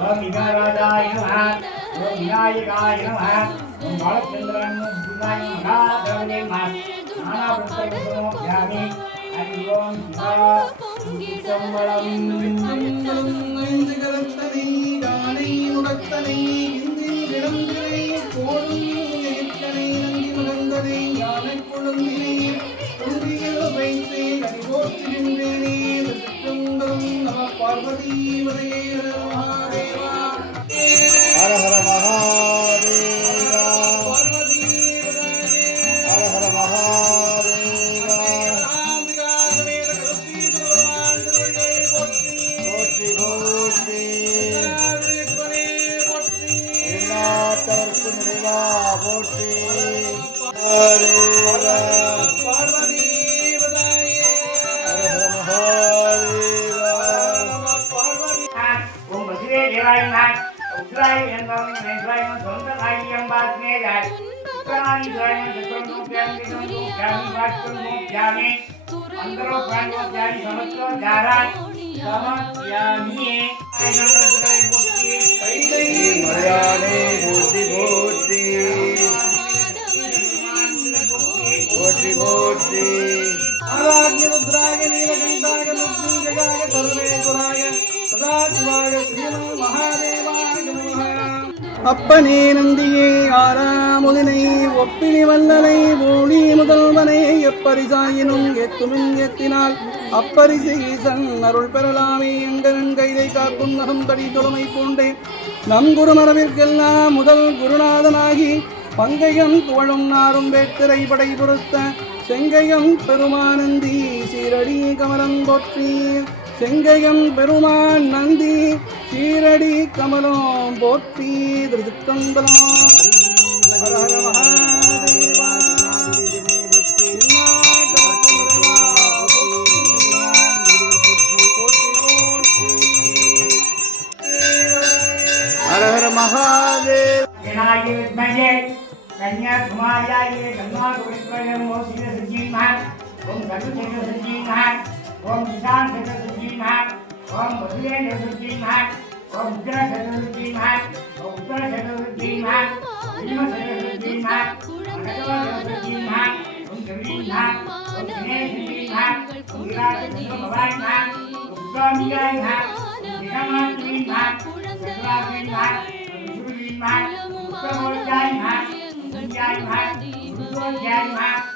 ஓம் விகாராஜாய நம ஓம் விநாயகாய நம ஓம் बाबोटे हरे राम पार्वती ઉગ્રાય એંગમ મેઘરાય ધંધ ખાઈ એમ બાદ મે જાય ઉત્તરાય જાય ધંધ નું જ્ઞાન વિનું નું જ્ઞાન વાત નું નું જ્ઞાને અંદરો પ્રાણો જ્ઞાન સમસ્ત ધારા સમજ્યામી આયન રજરાય அப்பனே நந்தியே ஆறாமுதினை ஒப்பினி வல்லனை ஓடி முதல்வனை எப்பரிசாயினும் எத்துமின் எத்தினால் அப்பரிசு ஈசன் அருள் பெறலாமே எங்கரன் கைதை காக்கும் நகந்தடி தொழுமை பூண்டே. நம் குருமரபிற்கெல்லாம் முதல் குருநாதனாகி பங்கையம் துவழும் நாரும் வேட்டிரை படை பொருத்த செங்கையம் பெருமானந்தி சீரடி கமலம் போற்றி. செங்கையம் பெருமான் நந்தி சீரடி கமலம் போற்றி திருச்சிற்றம்பலம். ஹர ஹர மகாதேவா எந்நாட்டவர்க்கும் இறைவா, போற்றி ओम किसान छत्रपति महाराज ओम भूले छत्रपति महाराज ओम उग्र छत्रपति महाराज ओम उत्तर छत्रपति महाराज भीम छत्रपति महाराज भगवा छत्रपति महाराज ओम शरीर महाराज ओम विनय छत्रपति महाराज ओम विराज छत्रपति भगवान महाराज ओम स्वामीराय महाराज ओम निगमान छत्रपति महाराज भगवा छत्रपति महाराज ओम विष्णु महाराज ओम प्रभु जय महाराज जय महाराज गुरु जय महाराज